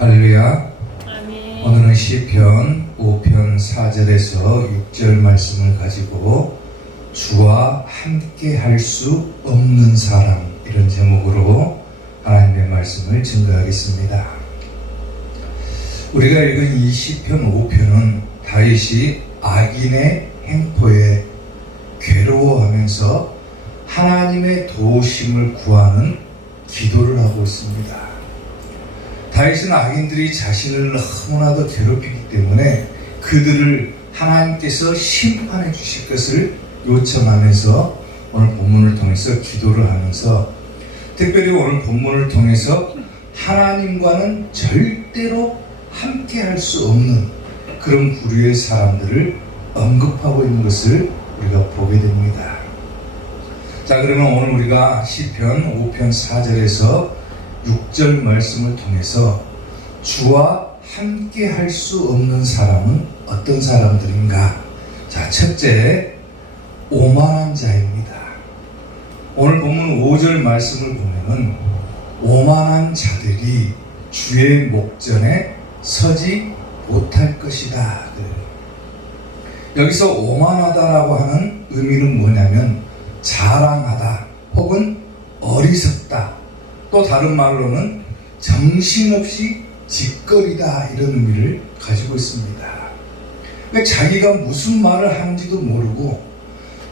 할렐루야. 아멘. 오늘은 시편 5편 4절에서 6절 말씀을 가지고 주와 함께 할 수 없는 사람, 이런 제목으로 하나님의 말씀을 증거하겠습니다. 우리가 읽은 이 시편 5편은 다윗이 악인의 행포에 괴로워하면서 하나님의 도우심을 구하는 기도를 하고 있습니다. 다윗은 악인들이 자신을 너무나도 괴롭히기 때문에 그들을 하나님께서 심판해 주실 것을 요청하면서 오늘 본문을 통해서 기도를 하면서, 특별히 오늘 본문을 통해서 하나님과는 절대로 함께 할 수 없는 그런 부류의 사람들을 언급하고 있는 것을 우리가 보게 됩니다. 자, 그러면 오늘 우리가 시편 5편 4절에서 6절 말씀을 통해서 주와 함께 할 수 없는 사람은 어떤 사람들인가? 자, 첫째, 오만한 자입니다. 오늘 본문 5절 말씀을 보면은 오만한 자들이 주의 목전에 서지 못할 것이다. 여기서 오만하다라고 하는 의미는 뭐냐면 자랑하다 혹은 어리석다, 또 다른 말로는 정신없이 짓거리다, 이런 의미를 가지고 있습니다. 그러니까 자기가 무슨 말을 하는지도 모르고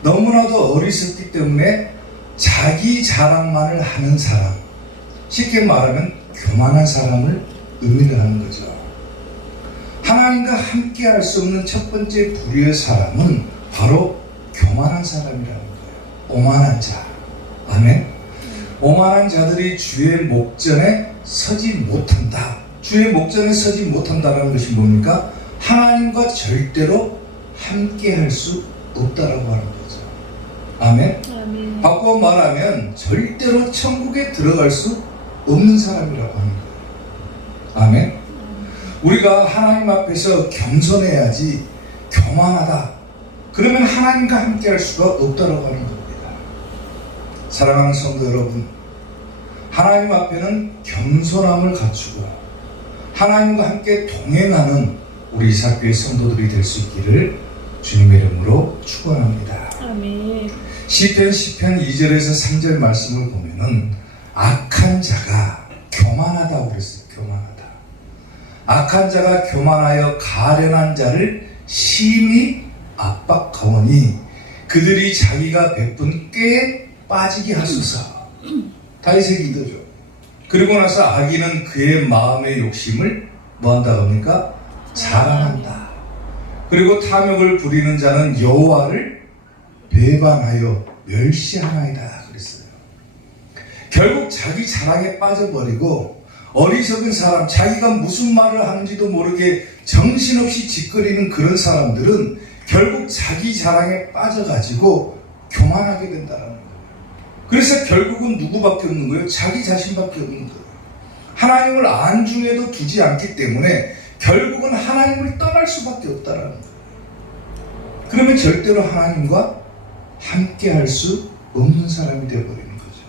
너무나도 어리석기 때문에 자기 자랑만을 하는 사람, 쉽게 말하면 교만한 사람을 의미를 하는 거죠. 하나님과 함께 할 수 없는 첫 번째 부류의 사람은 바로 교만한 사람이라는 거예요. 오만한 자. 아멘. 오만한 자들이 주의 목전에 서지 못한다. 주의 목전에 서지 못한다는 것이 뭡니까? 하나님과 절대로 함께 할 수 없다라고 하는 거죠. 아멘. 아멘. 바꿔 말하면 절대로 천국에 들어갈 수 없는 사람이라고 하는 거예요. 아멘. 우리가 하나님 앞에서 겸손해야지, 교만하다 그러면 하나님과 함께 할 수가 없다라고 하는 겁니다. 사랑하는 성도 여러분, 하나님 앞에는 겸손함을 갖추고 하나님과 함께 동행하는 우리 이삭교회 성도들이 될 수 있기를 주님의 이름으로 축원합니다. 아멘. 시편 2절에서 3절 말씀을 보면은 악한 자가 교만하다고 그랬어요. 교만하다. 악한 자가 교만하여 가련한 자를 심히 압박하오니 그들이 자기가 베푼 꾀에 빠지게 하소서. 다윗의 기도죠. 그리고 나서 악인은 그의 마음의 욕심을 뭐한다고 합니까? 자랑한다. 그리고 탐욕을 부리는 자는 여호와를 배반하여 멸시하나이다 그랬어요. 결국 자기 자랑에 빠져버리고 어리석은 사람, 자기가 무슨 말을 하는지도 모르게 정신없이 짓거리는 그런 사람들은 결국 자기 자랑에 빠져가지고 교만하게 된다는 거예요. 그래서 결국은 누구밖에 없는 거예요? 자기 자신밖에 없는 거예요. 하나님을 안중에도 두지 않기 때문에 결국은 하나님을 떠날 수밖에 없다는 거예요. 그러면 절대로 하나님과 함께 할 수 없는 사람이 되어버리는 거죠.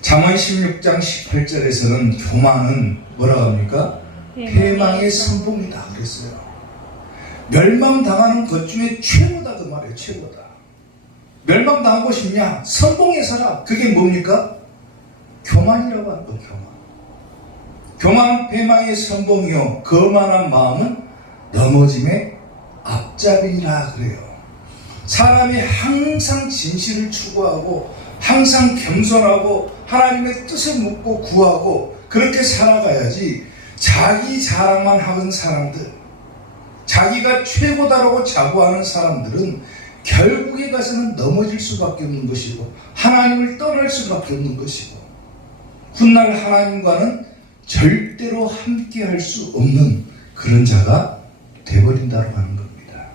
잠언 16장 18절에서는 교만은 뭐라고 합니까? 패망의 선봉이다 그랬어요. 멸망당하는 것 중에 최고다 그 말이에요. 최고다. 멸망당하고 싶냐? 선봉에 서라. 그게 뭡니까? 교만이라고 하는 거. 교만은 패망의 선봉이요 거만한 마음은 넘어짐의 앞잡이라 그래요. 사람이 항상 진실을 추구하고 항상 겸손하고 하나님의 뜻을 묻고 구하고 그렇게 살아가야지, 자기 자랑만 하는 사람들, 자기가 최고다라고 자부하는 사람들은 결국에 가서는 넘어질 수밖에 없는 것이고 하나님을 떠날 수밖에 없는 것이고 훗날 하나님과는 절대로 함께 할 수 없는 그런 자가 되어버린다고 하는 겁니다.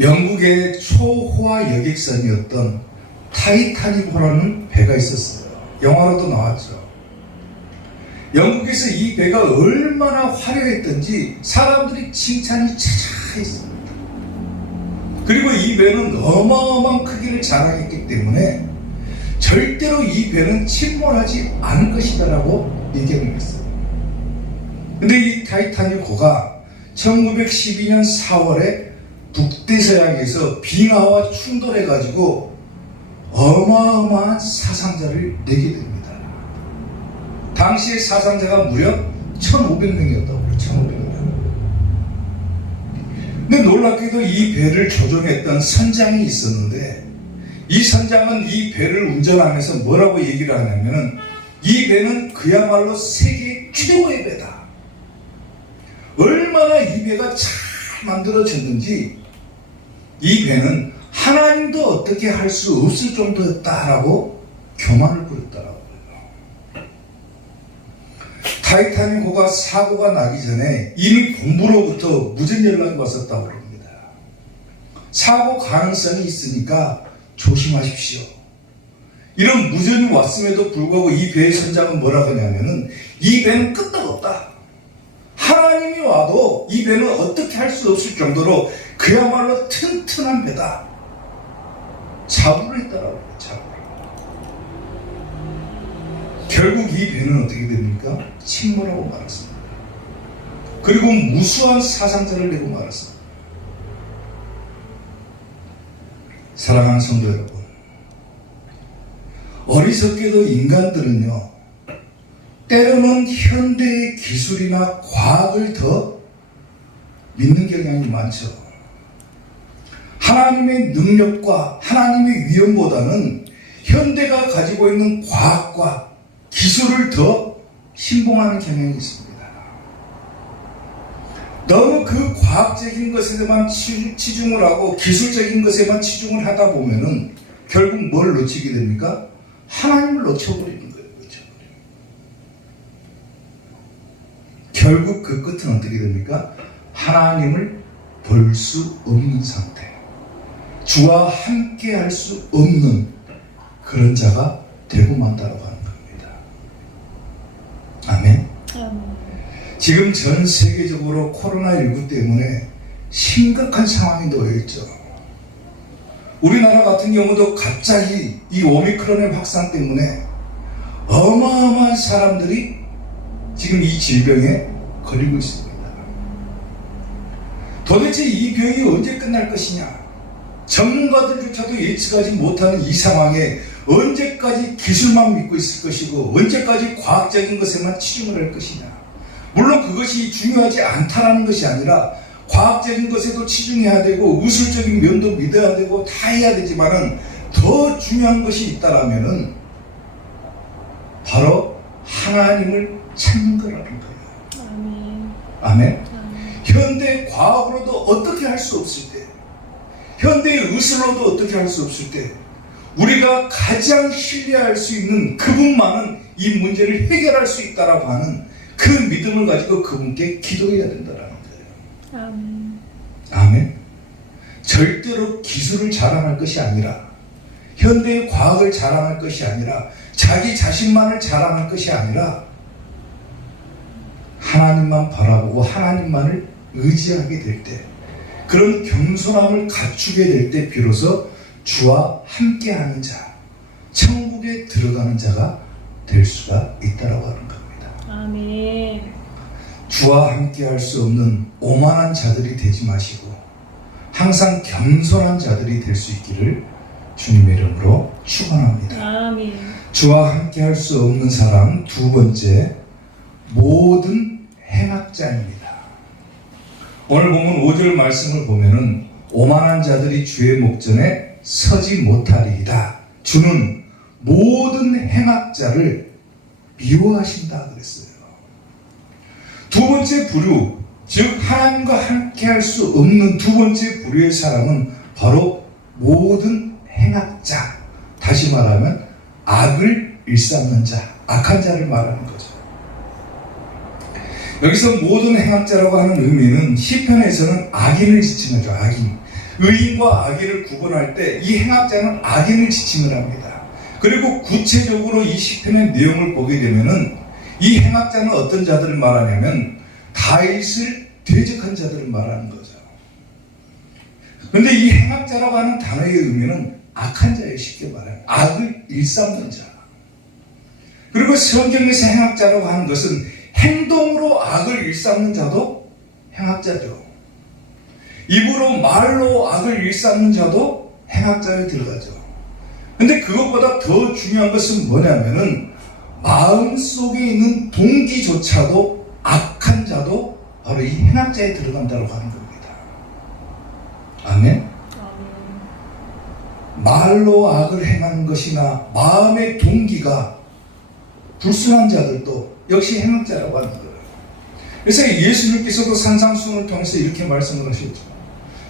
영국의 초호화 여객선이었던 타이타닉호라는 배가 있었어요. 영화로도 나왔죠. 영국에서 이 배가 얼마나 화려했던지 사람들이 칭찬이 차차했습니다. 그리고 이 배는 어마어마한 크기를 자랑했기 때문에 절대로 이 배는 침몰하지 않을 것이다라고 얘기를 했어요. 근데 이 타이타닉호가 1912년 4월에 북대서양에서 빙하와 충돌해가지고 어마어마한 사상자를 내게 됩니다. 당시의 사상자가 무려 1,500명이었다고 그래요. 1,500명. 근데 놀랍게도 이 배를 조종했던 선장이 있었는데, 이 선장은 이 배를 운전하면서 뭐라고 얘기를 하냐면은, 이 배는 그야말로 세계 최고의 배다. 얼마나 이 배가 잘 만들어졌는지, 이 배는 하나님도 어떻게 할 수 없을 정도였다라고 교만을 부렸다라고 해요. 타이타닉호가 사고가 나기 전에 이미 본부로부터 무전 연락이 왔었다고 합니다. 사고 가능성이 있으니까 조심하십시오. 이런 무전이 왔음에도 불구하고 이 배의 선장은 뭐라고 하냐면은, 이 배는 끄떡없다. 하나님이 와도 이 배는 어떻게 할 수 없을 정도로 그야말로 튼튼한 배다. 자부를 했다라고 해요. 자부를. 결국 이 배는 어떻게 됩니까? 침몰하고 말았습니다. 그리고 무수한 사상자를 내고 말았습니다. 사랑하는 성도 여러분, 어리석게도 인간들은요, 때로는 현대의 기술이나 과학을 더 믿는 경향이 많죠. 하나님의 능력과 하나님의 위엄보다는 현대가 가지고 있는 과학과 기술을 더 신봉하는 경향이 있습니다. 너무 그 과학적인 것에만 치중을 하고 기술적인 것에만 치중을 하다 보면은 결국 뭘 놓치게 됩니까? 하나님을 놓쳐버리는 거예요. 결국 그 끝은 어떻게 됩니까? 하나님을 볼 수 없는 상태, 주와 함께 할 수 없는 그런 자가 되고 만다라고 하는 겁니다. 아멘. 지금 전 세계적으로 코로나19 때문에 심각한 상황이 놓여있죠. 우리나라 같은 경우도 갑자기 이 오미크론의 확산 때문에 어마어마한 사람들이 지금 이 질병에 걸리고 있습니다. 도대체 이 병이 언제 끝날 것이냐? 전문가들조차도 예측하지 못하는 이 상황에 언제까지 기술만 믿고 있을 것이고 언제까지 과학적인 것에만 치중을 할 것이냐? 물론 그것이 중요하지 않다라는 것이 아니라 과학적인 것에도 치중해야 되고 의술적인 면도 믿어야 되고 다 해야 되지만은 더 중요한 것이 있다라면은 바로 하나님을 찾는 거라는 거예요. 아멘. 아멘. 현대 과학으로도 어떻게 할 수 없을 때, 현대의 의술로도 어떻게 할 수 없을 때, 우리가 가장 신뢰할 수 있는 그분만은 이 문제를 해결할 수 있다라고 하는 그 믿음을 가지고 그분께 기도해야 된다라는 거예요. 아멘. 아멘. 절대로 기술을 자랑할 것이 아니라, 현대의 과학을 자랑할 것이 아니라, 자기 자신만을 자랑할 것이 아니라 하나님만 바라보고 하나님만을 의지하게 될 때, 그런 겸손함을 갖추게 될 때 비로소 주와 함께하는 자, 천국에 들어가는 자가 될 수가 있다라고 하는 겁니다. 아멘. 주와 함께할 수 없는 오만한 자들이 되지 마시고 항상 겸손한 자들이 될 수 있기를 주님의 이름으로 축원합니다. 아멘. 주와 함께할 수 없는 사람 두 번째, 모든 행악자입니다. 오늘 보면 5절 말씀을 보면은 오만한 자들이 주의 목전에 서지 못하리이다. 주는 모든 행악자를 미워하신다 그랬어요. 두 번째 부류, 즉 하나님과 함께할 수 없는 두 번째 부류의 사람은 바로 모든 행악자, 다시 말하면 악을 일삼는 자, 악한 자를 말하는 거죠. 여기서 모든 행악자라고 하는 의미는 시편에서는 악인을 지칭하죠. 악인. 의인과 악인을 구분할 때 이 행악자는 악인을 지칭을 합니다. 그리고 구체적으로 이 시편의 내용을 보게 되면은 이 행악자는 어떤 자들을 말하냐면 다윗을 대적한 자들을 말하는 거죠. 그런데 이 행악자라고 하는 단어의 의미는 악한 자예요. 쉽게 말하면 악을 일삼는 자. 그리고 성경에서 행악자라고 하는 것은 행동으로 악을 일삼는 자도 행악자죠. 입으로 말로 악을 일삼는 자도 행악자에 들어가죠. 근데 그것보다 더 중요한 것은 뭐냐면은 마음속에 있는 동기조차도 악한 자도 바로 이 행악자에 들어간다고 하는 겁니다. 아멘? 말로 악을 행하는 것이나 마음의 동기가 불순한 자들도 역시 행악자라고 하는 거예요. 그래서 예수님께서도 산상수훈을 통해서 이렇게 말씀을 하셨죠.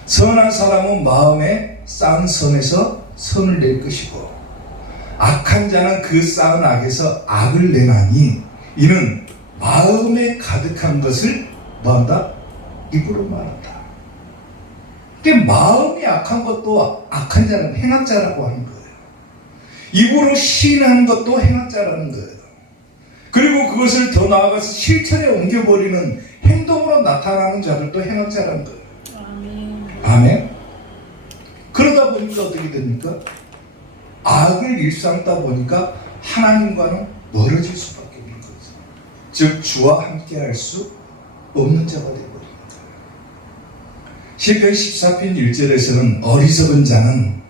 선한 사람은 마음에 쌓은 선에서 선을 낼 것이고 악한 자는 그 쌓은 악에서 악을 내나니 이는 마음에 가득한 것을 뭐한다? 입으로 말한다. 그러니까 마음이 악한 것도 악한 자는 행악자라고 하는 거예요. 입으로 시인하는 것도 행악자라는 거예요. 그리고 그것을 더 나아가서 실천에 옮겨버리는 행동으로 나타나는 자들도 행악자라는 거예요. 아멘. 그러다 보니까 어떻게 됩니까? 악을 일삼다 보니까 하나님과는 멀어질 수밖에 없는 거죠. 즉 주와 함께 할 수 없는 자가 되어버립니다. 시편 14편 1절에서는 어리석은 자는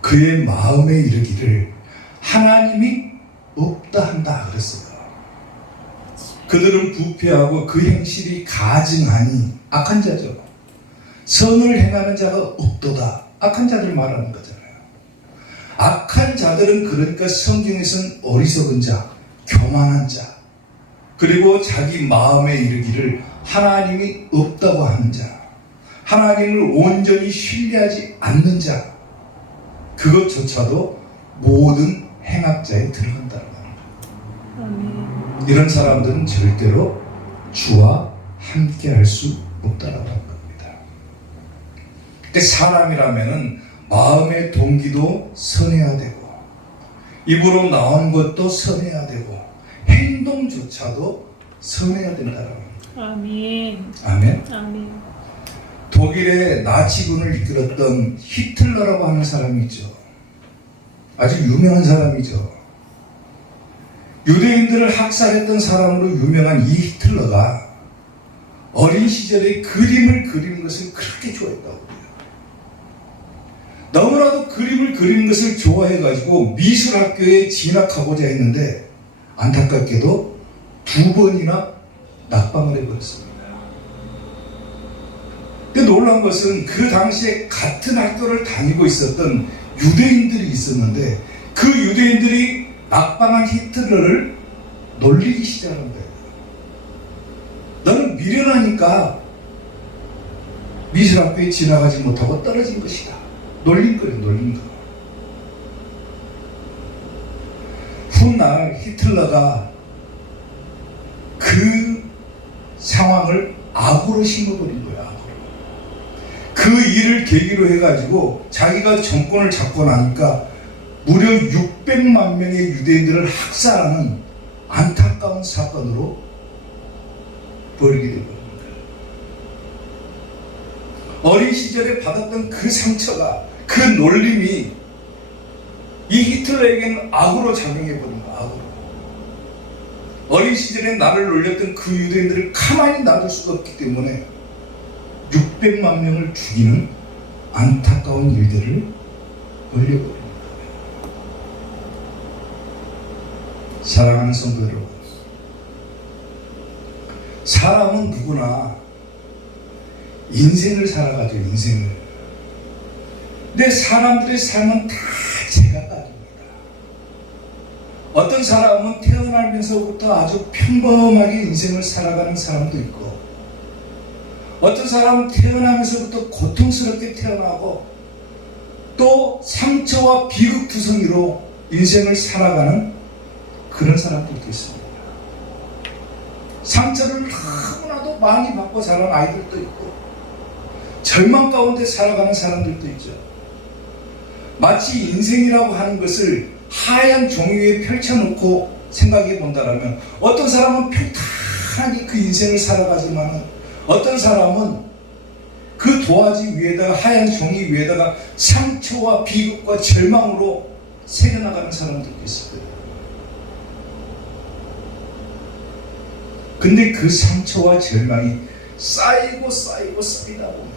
그의 마음에 이르기를 하나님이 없다 한다 그랬어요. 그들은 부패하고 그 행실이 가증하니 악한 자죠. 선을 행하는 자가 없도다. 악한 자들 말하는 거잖아요. 악한 자들은 그러니까 성경에서는 어리석은 자, 교만한 자, 그리고 자기 마음에 이르기를 하나님이 없다고 하는 자, 하나님을 온전히 신뢰하지 않는 자, 그것조차도 모든 행악자에 들어간다는 거예요. 이런 사람들은 절대로 주와 함께 할 수 없다라고 하는 겁니다. 사람이라면은 마음의 동기도 선해야 되고 입으로 나온 것도 선해야 되고 행동조차도 선해야 된다는 겁니다. 아멘. 아멘. 아멘. 독일의 나치군을 이끌었던 히틀러라고 하는 사람이 있죠. 아주 유명한 사람이죠. 유대인들을 학살했던 사람으로 유명한 이 히틀러가 어린 시절에 그림을 그리는 것을 그렇게 좋아했다고 해요. 너무나도 그림을 그리는 것을 좋아해가지고 미술학교에 진학하고자 했는데 안타깝게도 2번이나 낙방을 해버렸습니다. 근데 놀라운 것은 그 당시에 같은 학교를 다니고 있었던 유대인들이 있었는데 그 유대인들이 낙방한 히틀러를 놀리기 시작한 거예요. 너는 미련하니까 미술학교에 진학하지 못하고 떨어진 것이다. 놀린 거예요, 놀린 거. 훗날 히틀러가 그 상황을 악으로 심어버린 거예요, 악으로. 그 일을 계기로 해가지고 자기가 정권을 잡고 나니까 무려 600만 명의 유대인들을 학살하는 안타까운 사건으로 벌이게 되는 거예요. 어린 시절에 받았던 그 상처가, 그 놀림이 이 히틀러에게는 악으로 작용해버린 거야, 악으로. 어린 시절에 나를 놀렸던 그 유대인들을 가만히 놔둘 수가 없기 때문에 600만 명을 죽이는 안타까운 일들을 벌려버린 거예요. 사랑하는 성도 여러분, 사람은 누구나 인생을 살아가죠, 인생을. 근데 사람들의 삶은 다 제각각입니다. 어떤 사람은 태어나면서부터 아주 평범하게 인생을 살아가는 사람도 있고, 어떤 사람은 태어나면서부터 고통스럽게 태어나고 또 상처와 비극투성이로 인생을 살아가는 그런 사람들도 있습니다. 상처를 너무나도 많이 받고 자란 아이들도 있고 절망 가운데 살아가는 사람들도 있죠. 마치 인생이라고 하는 것을 하얀 종이 위에 펼쳐놓고 생각해 본다면 어떤 사람은 평탄하게 그 인생을 살아가지만 어떤 사람은 그 도화지 위에다가 하얀 종이 위에다가 상처와 비극과 절망으로 새겨나가는 사람도 있을 거예요. 근데 그 상처와 절망이 쌓이고 쌓이다 보면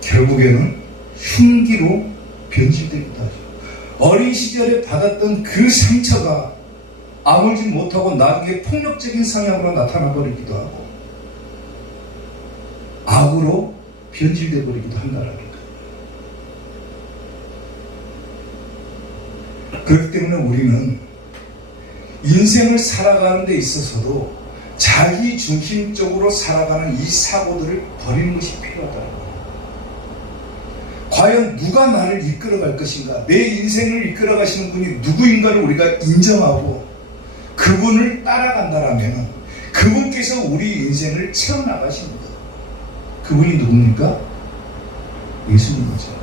결국에는 흉기로 변질되기도 하죠. 어린 시절에 받았던 그 상처가 아물지 못하고 나중에 폭력적인 성향으로 나타나 버리기도 하고 악으로 변질돼 버리기도 한다는 거예요. 그렇기 때문에 우리는 인생을 살아가는 데 있어서도 자기 중심적으로 살아가는 이 사고들을 버리는 것이 필요하다는 거예요. 과연 누가 나를 이끌어갈 것인가? 내 인생을 이끌어가시는 분이 누구인가를 우리가 인정하고 그분을 따라간다라면 그분께서 우리 인생을 채워나가시는 거예요. 그분이 누굽니까? 예수님이죠.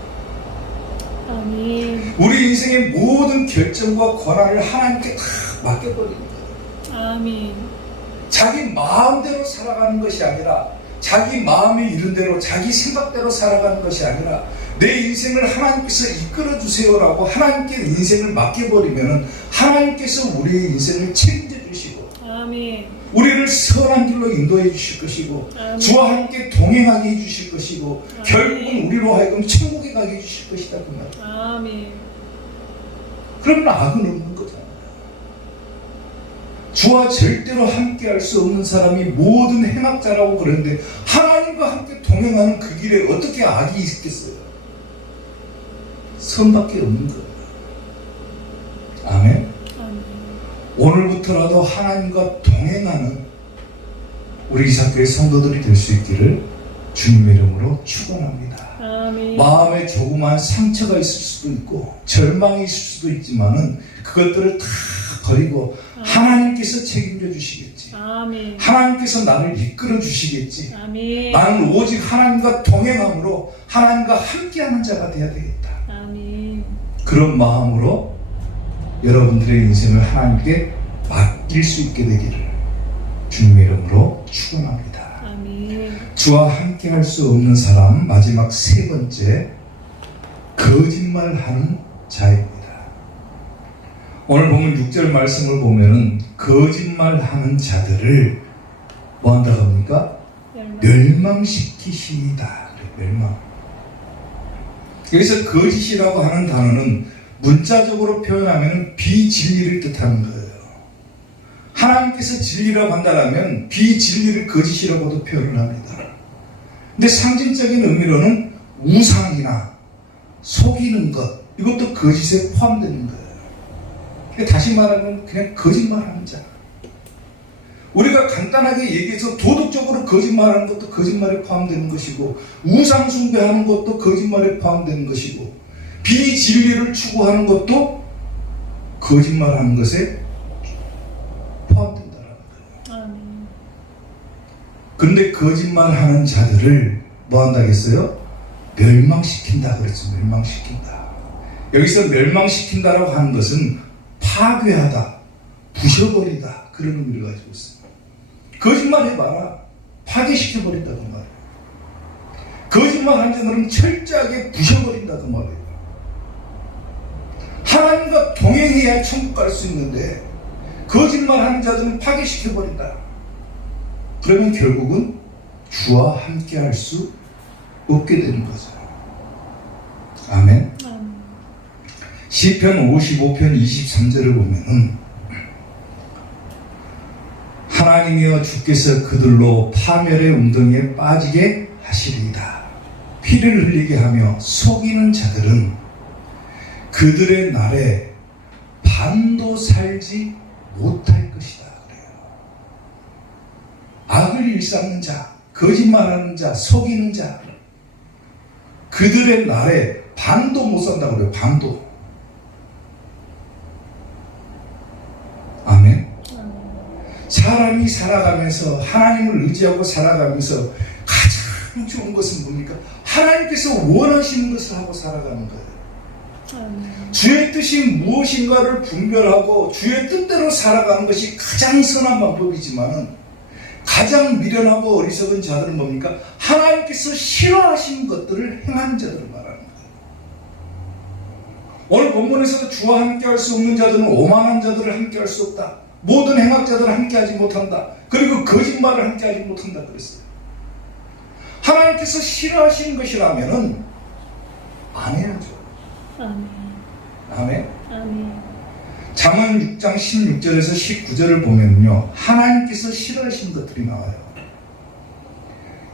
아멘. 우리 인생의 모든 결정과 권한을 하나님께 다 맡겨버리는 거예요. 아멘. 자기 마음대로 살아가는 것이 아니라 자기 마음에 이른 대로 자기 생각대로 살아가는 것이 아니라 내 인생을 하나님께서 이끌어 주세요라고 하나님께 인생을 맡겨버리면 하나님께서 우리의 인생을 책임져 주시고 아멘. 우리를 선한 길로 인도해 주실 것이고 아멘. 주와 함께 동행하게 해 주실 것이고 아멘. 결국은 우리로 하여금 천국에 가게 해 주실 것이다 그 말이에요. 아멘. 그러면 악은 없는 거잖아요. 주와 절대로 함께 할 수 없는 사람이 모든 행악자라고 그러는데 하나님과 함께 동행하는 그 길에 어떻게 악이 있겠어요? 선밖에 없는 거예요. 아멘. 아멘. 오늘부터라도 하나님과 동행하는 우리 이사교회 성도들이 될 수 있기를 주님의 이름으로 축원합니다. 아멘. 마음에 조그만 상처가 있을 수도 있고 절망이 있을 수도 있지만은 그것들을 다 버리고 하나님께서 책임져 주시겠지. 아멘. 하나님께서 나를 이끌어 주시겠지. 아멘. 나는 오직 하나님과 동행함으로 하나님과 함께하는 자가 되어야 되겠다. 아멘. 그런 마음으로 여러분들의 인생을 하나님께 맡길 수 있게 되기를 주님의 이름으로 축원합니다. 아멘. 주와 함께 할 수 없는 사람 마지막 세 번째 거짓말하는 자입니다. 오늘 보면 6절 말씀을 보면은 거짓말하는 자들을 뭐 한다고 합니까? 멸망시키시다. 멸망. 여기서 거짓이라고 하는 단어는 문자적으로 표현하면 비진리를 뜻하는 거예요. 하나님께서 진리라고 한다면 비진리를 거짓이라고도 표현을 합니다. 근데 상징적인 의미로는 우상이나 속이는 것, 이것도 거짓에 포함되는 거예요. 다시 말하면 그냥 거짓말하는 자. 우리가 간단하게 얘기해서 도덕적으로 거짓말하는 것도 거짓말에 포함되는 것이고 우상 숭배하는 것도 거짓말에 포함되는 것이고 비진리를 추구하는 것도 거짓말하는 것에 포함된다는 거예요. 아멘. 그런데 거짓말하는 자들을 뭐 한다겠어요? 멸망시킨다 그랬죠. 멸망시킨다. 여기서 멸망시킨다라고 하는 것은 파괴하다, 부셔버리다 그런 의미를 가지고 있습니다. 거짓말 해봐라. 파괴시켜버린다 그 말이에요. 거짓말하는 자들은 철저하게 부셔버린다 그 말이에요. 하나님과 동행해야 천국 갈 수 있는데 거짓말하는 자들은 파괴시켜버린다. 그러면 결국은 주와 함께 할 수 없게 되는 거죠. 아멘. 시편 55편 23절을 보면은 하나님이여 주께서 그들로 파멸의 웅덩이에 빠지게 하시리이다. 피를 흘리게 하며 속이는 자들은 그들의 날에 반도 살지 못할 것이다. 그래요. 악을 일삼는 자, 거짓말하는 자, 속이는 자, 그들의 날에 반도 못 산다고 그래요. 반도. 아멘. 사람이 살아가면서 하나님을 의지하고 살아가면서 가장 좋은 것은 뭡니까? 하나님께서 원하시는 것을 하고 살아가는 거예요. 주의 뜻이 무엇인가를 분별하고 주의 뜻대로 살아가는 것이 가장 선한 방법이지만 가장 미련하고 어리석은 자들은 뭡니까? 하나님께서 싫어하신 것들을 행하는 자들을 말하는 거예요. 오늘 본문에서도 주와 함께할 수 없는 자들은 오만한 자들을 함께할 수 없다. 모든 행악자들을 함께하지 못한다. 그리고 거짓말을 함께하지 못한다 그랬어요. 하나님께서 싫어하시는 것이라면은 안 해야죠. 아멘. 아멘. 아멘. 잠언 6장 16절에서 19절을 보면요, 하나님께서 싫어하시는 것들이 나와요.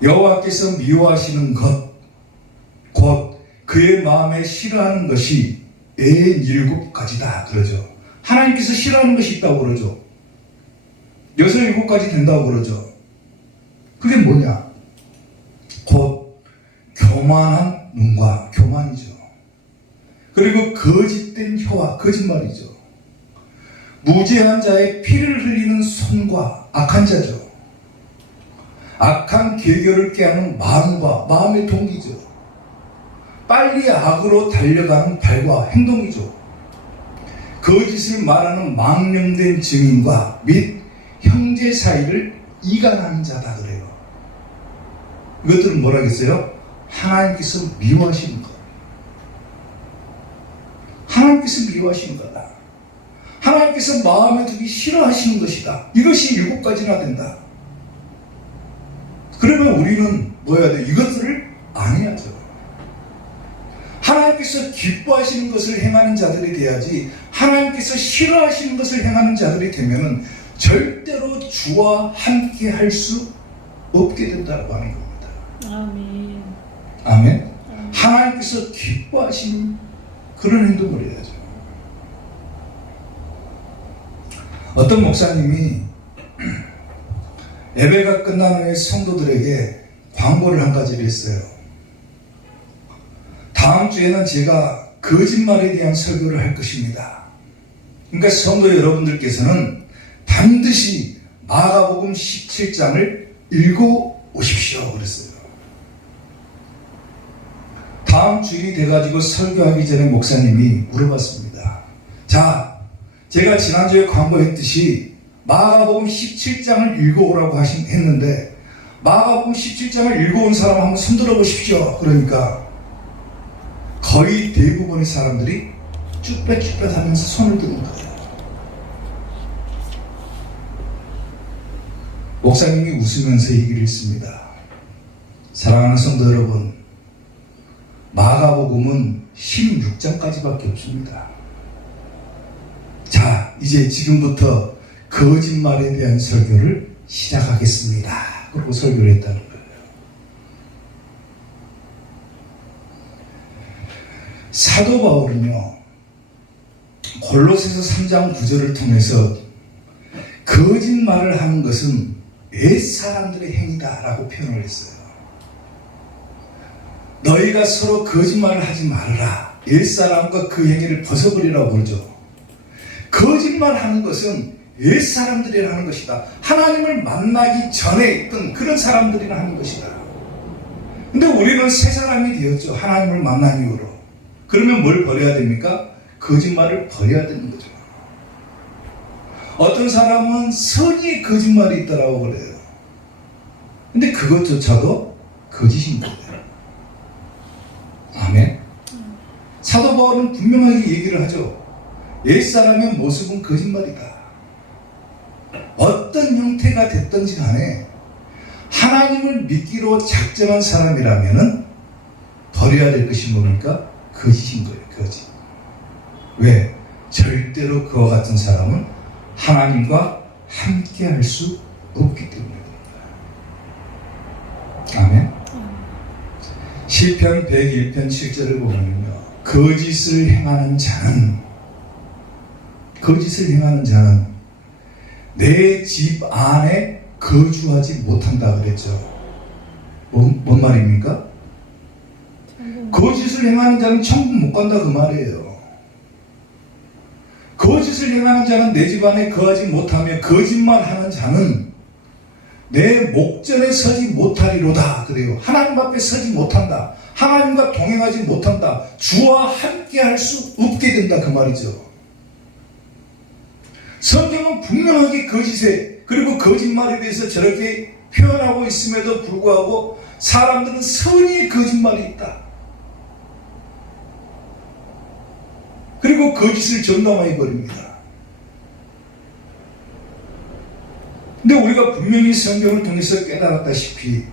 여호와께서 미워하시는 것, 곧 그의 마음에 싫어하는 것이 47가지다 그러죠. 하나님께서 싫어하는 것이 있다고 그러죠. 6, 7가지 된다고 그러죠. 그게 뭐냐? 곧 교만한 눈과, 교만이죠. 그리고 거짓된 혀와, 거짓말이죠. 무죄한 자의 피를 흘리는 손과, 악한 자죠. 악한 계교를 깨하는 마음과, 마음의 동기죠. 빨리 악으로 달려가는 발과 행동이죠. 거짓을 말하는 망령된 증인과 및 형제 사이를 이간하는 자다 그래요. 이것들은 뭐라겠어요? 하나님께서 미워하시는 것. 하나님께서 미워하시는 거다. 하나님께서 마음에 두기 싫어하시는 것이다. 이것이 7가지나 된다. 그러면 우리는 뭐 해야 돼? 이것들을 안 해야죠. 하나님께서 기뻐하시는 것을 행하는 자들이 돼야지, 하나님께서 싫어하시는 것을 행하는 자들이 되면은 절대로 주와 함께 할 수 없게 된다고 하는 겁니다. 아멘. 아멘. 하나님께서 기뻐하시는 그런 행동을 해야죠. 어떤 목사님이 예배가 끝난 후에 성도들에게 광고를 한 가지를 했어요. 다음 주에는 제가 거짓말에 대한 설교를 할 것입니다. 그러니까 성도 여러분들께서는 반드시 마가복음 17장을 읽어 오십시오 그랬어요. 다음 주일이 돼가지고 설교하기 전에 목사님이 물어봤습니다. 자, 제가 지난주에 광고했듯이 마가복음 17장을 읽어오라고 했는데 마가복음 17장을 읽어온 사람 한번 손들어 보십시오. 그러니까 거의 대부분의 사람들이 쭈뼛쭈뼛 하면서 손을 드는 거예요. 목사님이 웃으면서 얘기를 했습니다. 사랑하는 성도 여러분, 마가복음은 16장까지밖에 없습니다. 자, 이제 지금부터 거짓말에 대한 설교를 시작하겠습니다. 그리고 설교를 했다는 거예요. 사도 바울은요, 골로새서 3장 9절을 통해서 거짓말을 하는 것은 옛사람들의 행위다라고 표현을 했어요. 너희가 서로 거짓말을 하지 말아라. 옛사람과 그 행위를 벗어버리라고 그러죠. 거짓말하는 것은 옛사람들이 하는 것이다. 하나님을 만나기 전에 있던 그런 사람들이 하는 것이다. 근데 우리는 새 사람이 되었죠. 하나님을 만난 이후로. 그러면 뭘 버려야 됩니까? 거짓말을 버려야 되는 거죠. 어떤 사람은 선의의 거짓말이 있다라고 그래요. 근데 그것조차도 거짓인 거예요. 아멘. 사도 바울은 분명하게 얘기를 하죠. 옛사람의 모습은 거짓말이다. 어떤 형태가 됐든지 간에 하나님을 믿기로 작정한 사람이라면은 버려야 될 것이 뭡니까? 거짓인 거예요. 거짓. 왜? 절대로 그와 같은 사람은 하나님과 함께 할 수 없기 때문입니다. 아멘. 시편 101편 7절을 보면요, 거짓을 행하는 자는 내 집 안에 거주하지 못한다 그랬죠. 뭔 말입니까? 거짓을 행하는 자는 천국 못 간다 그 말이에요. 거짓을 행하는 자는 내 집 안에 거하지 못하며 거짓말하는 자는 내 목전에 서지 못하리로다 그래요. 하나님 앞에 서지 못한다. 하나님과 동행하지 못한다. 주와 함께 할 수 없게 된다 그 말이죠. 성경은 분명하게 그리고 거짓말에 대해서 저렇게 표현하고 있음에도 불구하고 사람들은 선의의 거짓말이 있다. 그리고 거짓을 전담해 버립니다. 근데 우리가 분명히 성경을 통해서 깨달았다시피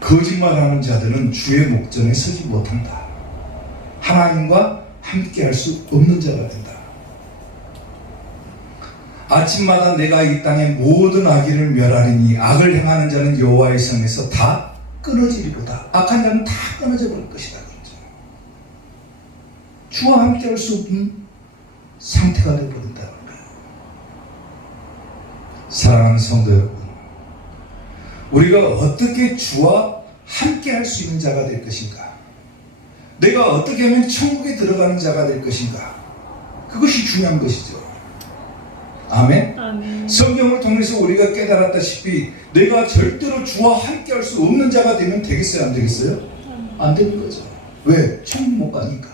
거짓말하는 자들은 주의 목전에 서지 못한다. 하나님과 함께할 수 없는 자가 된다. 아침마다 내가 이 땅의 모든 악인을 멸하리니 악을 행하는 자는 여호와의 성에서 다 끊어지리로다. 악한 자는 다 끊어져 버릴 것이다. 그렇죠? 주와 함께할 수 없는 상태가 되어버린다. 사랑하는 성도 여러분, 우리가 어떻게 주와 함께할 수 있는 자가 될 것인가? 내가 어떻게 하면 천국에 들어가는 자가 될 것인가? 그것이 중요한 것이죠. 아멘? 아멘. 성경을 통해서 우리가 깨달았다시피 내가 절대로 주와 함께할 수 없는 자가 되면 되겠어요? 안 되겠어요? 안 되는 거죠. 왜? 천국 못 가니까.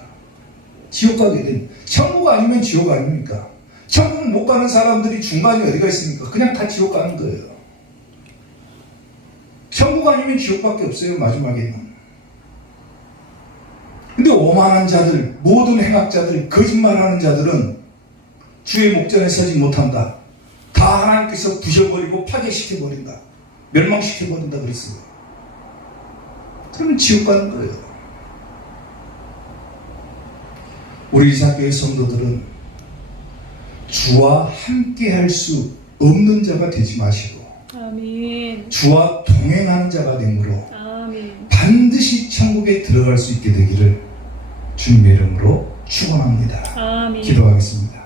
지옥 가게 되는. 천국 아니면 지옥 아닙니까? 천국 못 가는 사람들이 중간에 어디가 있습니까? 그냥 다 지옥 가는 거예요. 천국 아니면 지옥밖에 없어요. 마지막에는. 근데 오만한 자들, 모든 행악자들, 거짓말하는 자들은 주의 목전에 서지 못한다. 다 하나님께서 부셔버리고 파괴시켜버린다. 멸망시켜버린다 그랬어요. 그러면 지옥 가는 거예요. 우리 이사교회 성도들은 주와 함께 할 수 없는 자가 되지 마시고 아멘. 주와 동행하는 자가 되므로 아멘. 반드시 천국에 들어갈 수 있게 되기를 주님의 이름으로 축원합니다. 아멘. 기도하겠습니다.